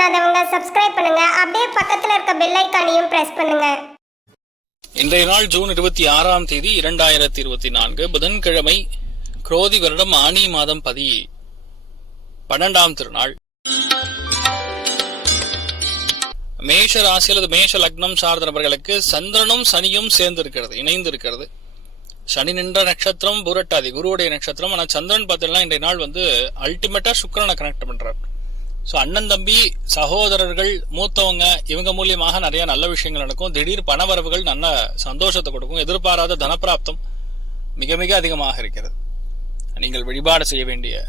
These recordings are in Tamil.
பண்ணாதவங்க சப்ஸ்கிரைப் பண்ணுங்க. அப்படியே பக்கத்துல இருக்க பெல் ஐகானையும் பிரஸ் பண்ணுங்க. இன்றைய நாள் ஜூன் 26ஆம் தேதி 2024 புதன்கிழமை, குரோதி வருடம் ஆனி மாதம் 12ஆம் திருநாள். மேஷ ராசி அல்லது மேஷ லக்னம் சார்ந்த நபர்களுக்கு சந்திரனும் சனியும் சேர்ந்து இருக்கிறது, இணைந்து இருக்கிறது. சனி நின்ற நட்சத்திரம் புரட்டாதி, குருவுடைய நட்சத்திரம். ஆனா சந்திரன் பார்த்தீங்கன்னா இன்றைய நாள் அல்டிமேட்டா சுக்கிரனை கனெக்ட் பண்றார். ஸோ அண்ணன் தம்பி சகோதரர்கள் மூத்தவங்க இவங்க மூலியமாக நிறைய நல்ல விஷயங்கள் நடக்கும். திடீர் பணவரவுகள் நல்ல சந்தோஷத்தை கொடுக்கும். எதிர்பாராத தனப்பிராப்தம் மிக மிக அதிகமாக இருக்கிறது. நீங்கள் வழிபாடு செய்ய வேண்டிய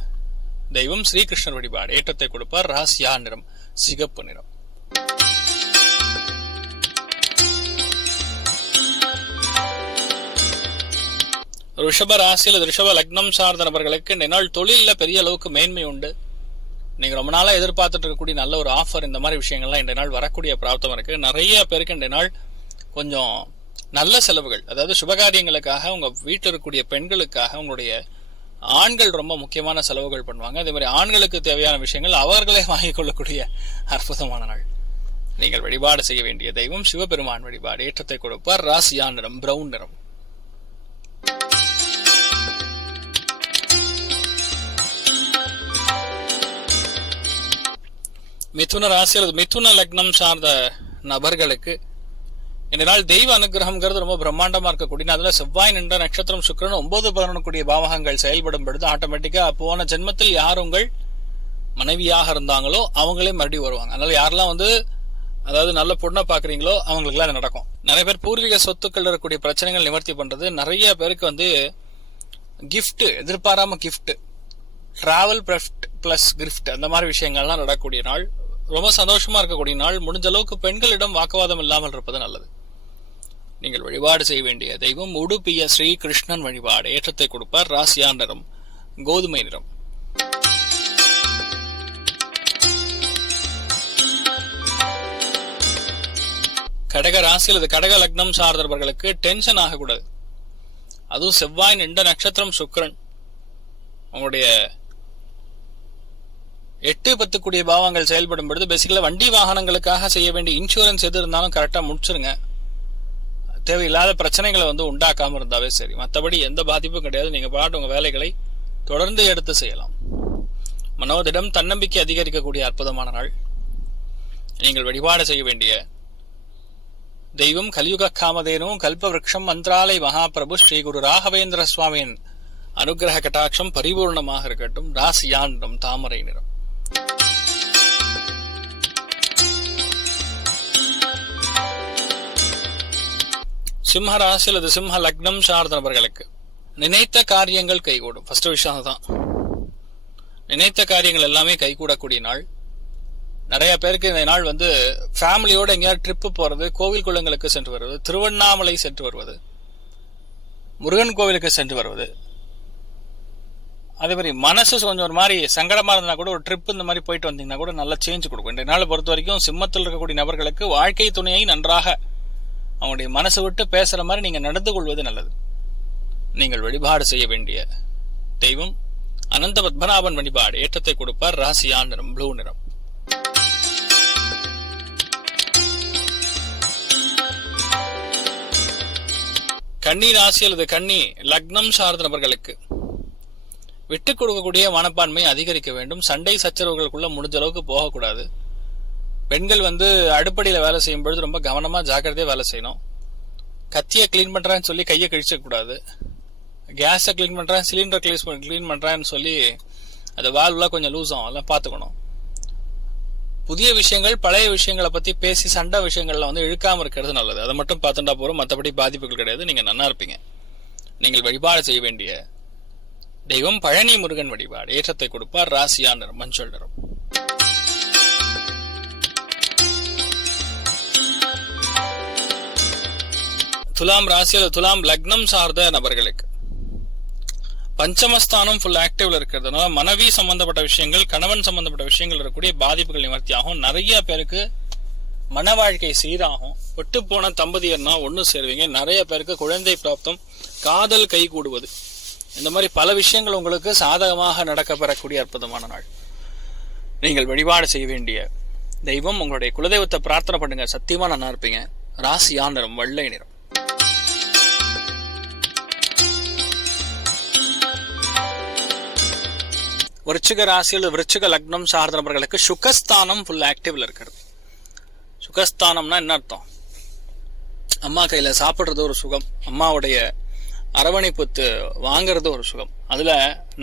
தெய்வம் ஸ்ரீகிருஷ்ணர் வழிபாடு. ஏற்றத்தை கொடுப்பார். ராசியா நிறம் சிகப்பு நிறம். ரிஷப ராசி அல்லது ரிஷப லக்னம் சார்ந்த நபர்களுக்கு இந்த நாள் தொழில பெரிய அளவுக்கு மேன்மை உண்டு. நீங்க ரொம்ப நாளா எதிர்பார்த்துட்டு இருக்கக்கூடிய நல்ல ஒரு ஆஃபர், இந்த மாதிரி விஷயங்கள்லாம் இந்த நாள் வரக்கூடிய பிராப்தம் இருக்கு. நிறைய பேருக்கு இந்த நாள் கொஞ்சம் நல்ல செலவுகள், அதாவது சுபகாரியங்களுக்காக உங்க வீட்டில் இருக்கக்கூடிய பெண்களுக்காக உங்களுடைய ஆண்கள் ரொம்ப முக்கியமான செலவுகள் பண்ணுவாங்க. அதே மாதிரி ஆண்களுக்கு தேவையான விஷயங்கள் அவர்களே வாங்கிக் கொள்ளக்கூடிய அற்புதமான நாள். நீங்கள் வழிபாடு செய்ய வேண்டிய தெய்வம் சிவபெருமான் வழிபாடு. ஏற்றத்தை கொடுப்பார். ராசியா நிறம் பிரவுன் நிறம். மிதுன ராசி அல்லது மிதுன லக்னம் சார்ந்த நபர்களுக்கு இந்த நாள் தெய்வ அனுகிரகம்ங்கிறது ரொம்ப பிரம்மாண்டமா இருக்கக்கூடிய, அதுல செவ்வாய் நின்ற நட்சத்திரம் சுக்கிரன் 9-11 கூடிய பாவகங்கள் செயல்படும் பொழுது ஆட்டோமேட்டிக்கா போன ஜென்மத்தில் யார் உங்கள் மனைவியாக இருந்தாங்களோ அவங்களே மறுபடியும் வருவாங்க. அதனால யாரெல்லாம் அதாவது நல்ல பொண்ணை பாக்குறீங்களோ அவங்களுக்கு எல்லாம் நடக்கும். நிறைய பேர் பூர்வீக சொத்துக்கள் இருக்கக்கூடிய பிரச்சனைகள் நிவர்த்தி பண்றது. நிறைய பேருக்கு கிஃப்ட், எதிர்பாராம கிஃப்ட், டிராவல் பிளஸ் கிஃப்ட், அந்த மாதிரி விஷயங்கள்லாம் நடக்கக்கூடிய நாள். ரொம்ப சந்தோஷமா இருக்கக்கூடிய நாள். முடிஞ்ச அளவுக்கு பெண்களிடம் வாக்குவாதம் இல்லாமல் இருப்பது நல்லது. நீங்கள் வழிபாடு செய்ய வேண்டிய தெய்வம் உடுப்பிய ஸ்ரீ கிருஷ்ணன் வழிபாடு. ஏற்றத்தை கொடுப்பார். ராசியா நிறம் கோதுமை நிறம். கடக ராசி அல்லது கடக லக்னம் சார்ந்தவர்களுக்கு டென்ஷன் ஆகக்கூடாது. அதுவும் செவ்வாய் நின்ற நட்சத்திரம் சுக்கிரன் உங்களுடைய 8-10 கூடிய பாவங்கள் செயல்படும் பொழுது பேசிக்கலா வண்டி வாகனங்களுக்காக செய்ய வேண்டிய இன்சூரன்ஸ் எது இருந்தாலும் கரெக்டா முடிச்சிருங்க. தேவையில்லாத பிரச்சனைகளை உண்டாக்காம இருந்தாவே சரி. மற்றபடி எந்த பாதிப்பும் கிடையாது. நீங்க பாட்டு உங்க வேலைகளை தொடர்ந்து எடுத்து செய்யலாம். மனோதிடம் தன்னம்பிக்கை அதிகரிக்கக்கூடிய அற்புதமான நாள். நீங்கள் வழிபாடு செய்ய வேண்டிய தெய்வம் கலியுக காமதேனும் கல்பவருஷம் மந்திராலய மகாபிரபு ஸ்ரீ குரு ராகவேந்திர சுவாமியின் அனுகிரக கட்டாட்சம் பரிபூர்ணமாக இருக்கட்டும். ராசியா நிறம் தாமரை நிறம். சிம்ம ராசி அல்லது சிம்ம லக்னம் சார்ந்த நபர்களுக்கு நினைத்த காரியங்கள் கைகூடும். ஃபர்ஸ்ட் விஷயம் தான், நினைத்த காரியங்கள் எல்லாமே கைகூடக்கூடிய நாள். நிறைய பேருக்கு இந்த நாள் ஃபேமிலியோட எங்கேயாவது ட்ரிப்பு போறது, கோவில் குளங்களுக்கு சென்று வருவது, திருவண்ணாமலை சென்று வருவது, முருகன் கோவிலுக்கு சென்று வருவது. அதே மாதிரி மனசு கொஞ்சம் ஒரு மாதிரி சங்கடமா இருந்தா கூட ஒரு ட்ரிப் இந்த மாதிரி போயிட்டு வந்தீங்கன்னா கூட நல்ல சேஞ்ச் கொடுக்கும். இந்த நாளை பொறுத்த வரைக்கும் சிம்மத்தில் இருக்கக்கூடிய நபர்களுக்கு வாழ்க்கை துணையை நன்றாக அவங்களுடைய மனசு விட்டு பேசுற மாதிரி நீங்க நடந்து கொள்வது நல்லது. நீங்கள் வழிபாடு செய்ய வேண்டிய தெய்வம் அனந்த பத்மநாபன் வழிபாடு. ஏற்றத்தை கொடுப்பார். ராசியா நிறம் ப்ளூ நிறம். கன்னி ராசி அல்லது கன்னி லக்னம் சார்ந்த நபர்களுக்கு விட்டுக் கொடுக்கக்கூடிய மனப்பான்மை அதிகரிக்க வேண்டும். சண்டை சச்சரவுகளுக்குள்ள முடிஞ்ச அளவுக்கு போகக்கூடாது. பெண்கள் அடுப்படியில வேலை செய்யும் பொழுது ரொம்ப கவனமா ஜாக்கிரதையா வேலை செய்யணும். கத்தியை கிளீன் பண்றேன்னு சொல்லி கையை கழிச்ச கூடாது. கேஸை கிளீன் பண்றேன், சிலிண்டர் கிளீன் பண்றேன்னு சொல்லி அந்த வால்வ்லாம் கொஞ்சம் லூஸ் ஆகும், அதெல்லாம் பாத்துக்கணும். புதிய விஷயங்கள் பழைய விஷயங்களை பத்தி பேசி சண்டை விஷயங்கள்ல இழுக்காம இருக்கிறது நல்லது. அதை மட்டும் பார்த்துட்டா போறோம். மற்றபடி பாதிப்புகள் கிடையாது. நீங்க நல்லா இருப்பீங்க. நீங்கள் வழிபாடு செய்ய வேண்டிய தெய்வம் பழனி முருகன் வழிபாடு. ஏற்றத்தை கொடுப்பார். ராசியா நிறம் மஞ்சள் நிறம். துலாம் ராசி அல்லது துலாம் லக்னம் சார்ந்த நபர்களுக்கு பஞ்சமஸ்தானம் ஃபுல் ஆக்டிவ்ல இருக்கிறதுனால மனைவி சம்பந்தப்பட்ட விஷயங்கள், கணவன் சம்பந்தப்பட்ட விஷயங்கள் இருக்கக்கூடிய பாதிப்புகள் நிவர்த்தி ஆகும். நிறைய பேருக்கு மன வாழ்க்கை சீராகும். விட்டு போன தம்பதியர்னா ஒன்னு சேருவீங்க. நிறைய பேருக்கு குழந்தை பிராப்தம், காதல் கை கூடுவது, இந்த மாதிரி பல விஷயங்கள் உங்களுக்கு சாதகமாக நடக்க பெறக்கூடிய அற்புதமான நாள். நீங்கள் வழிபாடு செய்ய வேண்டிய தெய்வம் உங்களுடைய குலதெய்வத்தை பிரார்த்தனை பண்ணுங்க, சத்தியமா நல்லா இருப்பீங்க. ராசியா நிறம் வெள்ளை நிறம். விருச்சிக ராசியில் விருச்சிக லக்னம் சார்ந்த நபர்களுக்கு சுகஸ்தானம் ஃபுல் ஆக்டிவ்ல இருக்கிறது. சுகஸ்தானம்னா என்ன அர்த்தம்? அம்மா கையில சாப்பிடுறது ஒரு சுகம், அம்மாவுடைய அரவணைப்பு வாங்குறது ஒரு சுகம். அதுல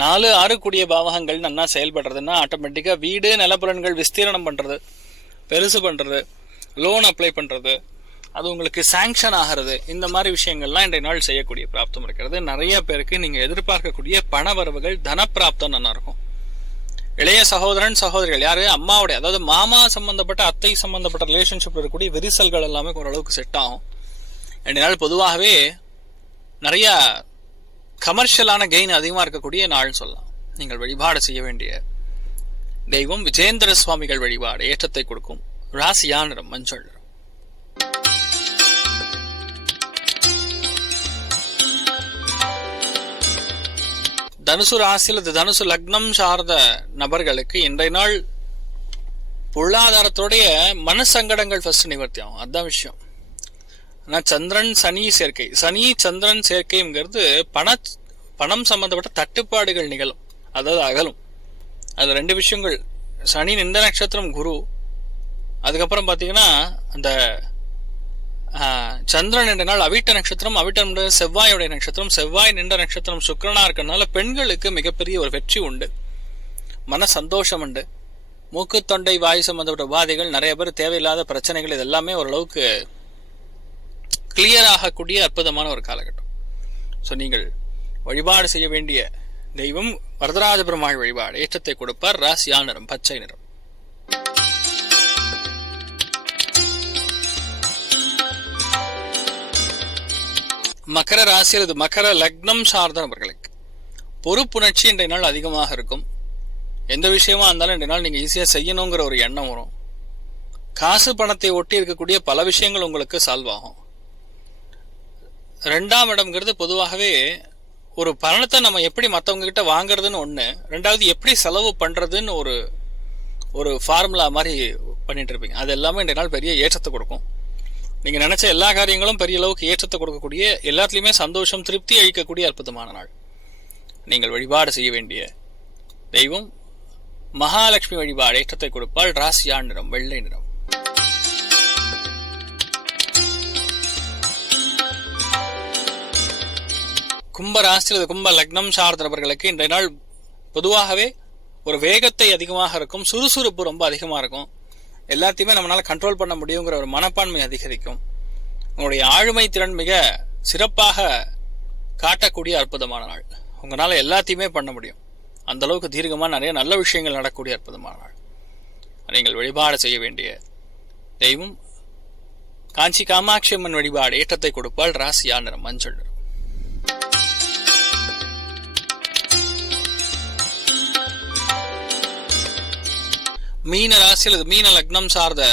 4-6 கூடிய பாவகங்கள் நல்லா செயல்படுறதுன்னா ஆட்டோமேட்டிக்கா வீடு நிலப்புலன்கள் விஸ்தீரணம் பண்றது, பெருசு பண்றது, லோன் அப்ளை பண்றது, அது உங்களுக்கு சாங்ஷன் ஆகிறது, இந்த மாதிரி விஷயங்கள்லாம் இன்றைய நாள் செய்யக்கூடிய பிராப்தம் இருக்கிறது. நிறைய பேருக்கு நீங்க எதிர்பார்க்கக்கூடிய பண வரவுகள் தனப்பிராப்தம் நல்லா இருக்கும். இளைய சகோதரன் சகோதரிகள் யாரு அம்மாவுடைய, அதாவது மாமா சம்பந்தப்பட்ட அத்தை சம்பந்தப்பட்ட ரிலேஷன்ஷிப் இருக்கக்கூடிய விரிசல்கள் எல்லாமே ஓரளவுக்கு செட் ஆகும். இன்றைய நாள் பொதுவாகவே நிறைய கமர்ஷியலான கெயின் அதிகமா இருக்கக்கூடிய நாள்னு சொல்லலாம். நீங்கள் வழிபாடு செய்ய வேண்டிய தெய்வம் விஜேந்திர சுவாமிகள் வழிபாடு ஏற்றத்தை கொடுக்கும். ராசியா நிறம் மஞ்சள் நிறம். தனுசு ராசியில் தனுசு லக்னம் சார்ந்த நபர்களுக்கு இன்றைய நாள் பொருளாதாரத்துடைய மனசங்கடங்கள் ஃபர்ஸ்ட் நிவர்த்தி ஆகும். அதுதான் விஷயம். ஆனா சந்திரன் சனி சேர்க்கை, சனி சந்திரன் சேர்க்கைங்கிறது பணம் சம்பந்தப்பட்ட தட்டுப்பாடுகள் நிகழும், அதாவது அகலும். அது 2 விஷயங்கள். சனி நின்ற நட்சத்திரம் குரு, அதுக்கப்புறம் பாத்தீங்கன்னா அந்த சந்திரன் என்ற நாள் அவிட்ட நட்சத்திரம், அவிட்டம் செவ்வாயுடைய நட்சத்திரம், செவ்வாய் நின்ற நட்சத்திரம் சுக்கிரனா இருக்கிறதுனால பெண்களுக்கு மிகப்பெரிய ஒரு வெற்றி உண்டு, மன சந்தோஷம் உண்டு. மூக்கு தொண்டை வாயு சம்பந்தப்பட்ட உபாதைகள், நிறைய பேர் தேவையில்லாத பிரச்சனைகள், இது எல்லாமே ஓரளவுக்கு கிளியர் ஆகக்கூடிய அற்புதமான ஒரு காலகட்டம். ஸோ நீங்கள் வழிபாடு செய்ய வேண்டிய தெய்வம் வரதராஜ பெருமாள் வழிபாடு ஏற்றத்தை கொடுப்பார். ராசியா நிறம் பச்சை நிறம். மகர ராசியில் இது மகர லக்னம் சார்ந்த நபர்களுக்கு பொறுப்புணர்ச்சி இன்றைய நாள் அதிகமாக இருக்கும். எந்த விஷயமா இருந்தாலும் இன்றைய நாள் நீங்க ஈஸியா செய்யணுங்கிற ஒரு எண்ணம் வரும். காசு பணத்தை ஒட்டி இருக்கக்கூடிய பல விஷயங்கள் உங்களுக்கு சால்வ் ஆகும். 2ஆம் இடம்ங்கிறது பொதுவாகவே ஒரு பணத்தை நம்ம எப்படி மற்றவங்க கிட்ட வாங்குறதுன்னு ஒண்ணு, 2வது எப்படி செலவு பண்றதுன்னு ஒரு ஃபார்முலா மாதிரி பண்ணிட்டு இருப்பீங்க. அது எல்லாமே இன்றைய நாள் பெரிய ஏற்றத்தை கொடுக்கும். நீங்க நினைச்ச எல்லா காரியங்களும் பெரிய அளவுக்கு ஏற்றத்தை கொடுக்கக்கூடிய, எல்லாத்துலயுமே சந்தோஷம் திருப்தி அளிக்கக்கூடிய அற்புதமான நாள். நீங்கள் வழிபாடு செய்ய வேண்டிய தெய்வம் மகாலட்சுமி வழிபாடு ஏற்றத்தை கொடுப்பாள். ராசியா நிறம் வெள்ளை நிறம். கும்ப ராசியில் கும்ப லக்னம் சார்ந்த நபர்களுக்கு இன்றைய நாள் பொதுவாகவே ஒரு வேகத்தை அதிகமாக இருக்கும், சுறுசுறுப்பு ரொம்ப அதிகமா இருக்கும், எல்லாத்தையுமே நம்மளால கண்ட்ரோல் பண்ண முடியுங்கிற ஒரு மனப்பான்மை அதிகரிக்கும். உங்களுடைய ஆளுமை திறன் மிக சிறப்பாக காட்டக்கூடிய அற்புதமான நாள். உங்களால எல்லாத்தையுமே பண்ண முடியும், அந்த அளவுக்கு தீர்க்கமா நிறைய நல்ல விஷயங்கள் நடக்கக்கூடிய அற்புதமான நாள். நீங்கள் வழிபாடு செய்ய வேண்டிய தெய்வம் காஞ்சி காமாட்சி அம்மன் வழிபாடு ஏற்றத்தை கொடுப்பாள். ராசியா நிறம் மஞ்சள் நிறம். மீன ராசியில் மீன லக்னம் சார்ந்த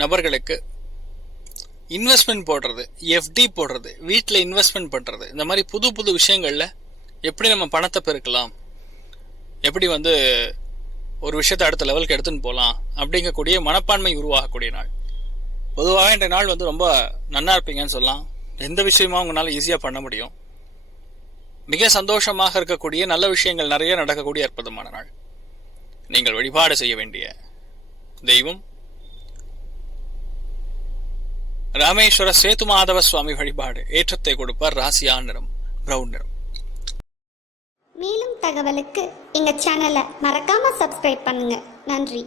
நபர்களுக்கு இன்வெஸ்ட்மெண்ட் போடுறது, எஃப்டி போடுறது, வீட்டில் இன்வெஸ்ட்மெண்ட் பண்றது, இந்த மாதிரி புது புது விஷயங்கள்ல எப்படி நம்ம பணத்தை பெருக்கலாம், எப்படி ஒரு விஷயத்தை அடுத்த லெவலுக்கு எடுத்துன்னு போகலாம் அப்படிங்கக்கூடிய மனப்பான்மை உருவாகக்கூடிய நாள். பொதுவாக இந்த நாள் ரொம்ப நன்னா இருப்பீங்கன்னு சொல்லலாம். எந்த விஷயமா உங்களால ஈஸியா பண்ண முடியும். மிக சந்தோஷமாக இருக்கக்கூடிய நல்ல விஷயங்கள் நிறைய நடக்கக்கூடிய அற்புதமான நாள். நீங்கள் வழிபாடு செய்ய வேண்டிய தெய்வம் ராமேஸ்வர சேது மாதவ சுவாமி வழிபாடு ஏற்றத்தை கொடுப்பார். ராசியா நிறம் பிரவுன் நிறம். மேலும் தகவலுக்கு எங்க சேனலை மறக்காம சப்ஸ்கிரைப் பண்ணுங்க. நன்றி.